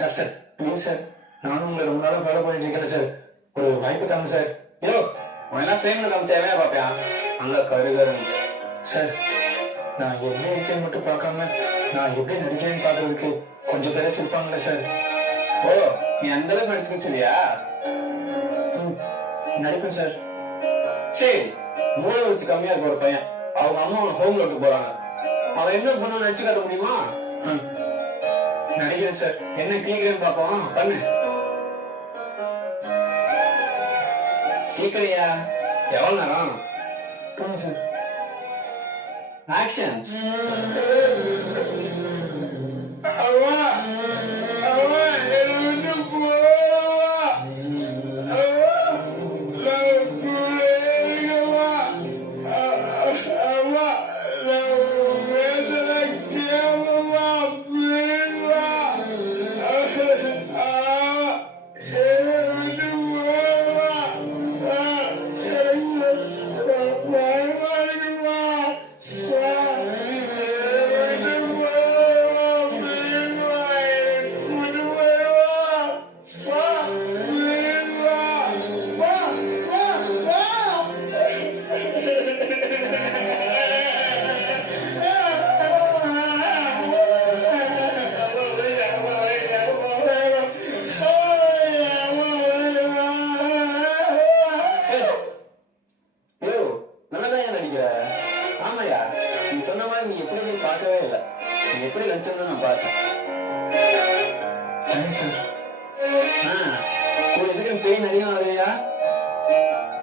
Sir sir please sir, நானும் உங்களை ரொம்ப நாளும் ஃபாலோ பண்ணிட்டு இருக்கேன் சார், ஒரு வாய்ப்பு தாங்க சார். யோ உனக்கு ஃப்ரேம்ல காமிச்சாவே பாப்பியான் நல்லா கருகருன்னு. சார் நான் எப்படி இருக்கேன்னு மட்டும் பார்க்காம நான் எப்படி நடிக்கிறேன்னு பார்க்கறதுக்கு கொஞ்சம் பேரை வச்சிருப்பாங்களே சார். ஓ நீ அந்த அளவுக்கு நடிச்சுக்கிறியா? நடிப்பேன் சார். சரி, மூளை வச்சு கம்மியா இருக்க ஒரு பையன் அவங்க அம்மா அவனை ஹோம்ல விட்டு போறாங்க, அவன் என்ன பண்ண நடிச்சு காட்ட முடியுமா? நடிக்கிறேன் சார். என்ன கிளிக்கிறேன்னு பாப்போம், பண்ணு சீக்கிரையா. எவ்வளவு நேரம்? போங்க சார். ஆக்ஷன். ஆமாயா, நீ சொன்ன மாதிரி நீ எப்படி நீ பார்க்கவே இல்லை, நீ எப்படி நடிச்சது நான் பார்த்தேன். Thanks sir. கூட சீக்கிரம் பெயின் அதிகம் ஆகுறியா?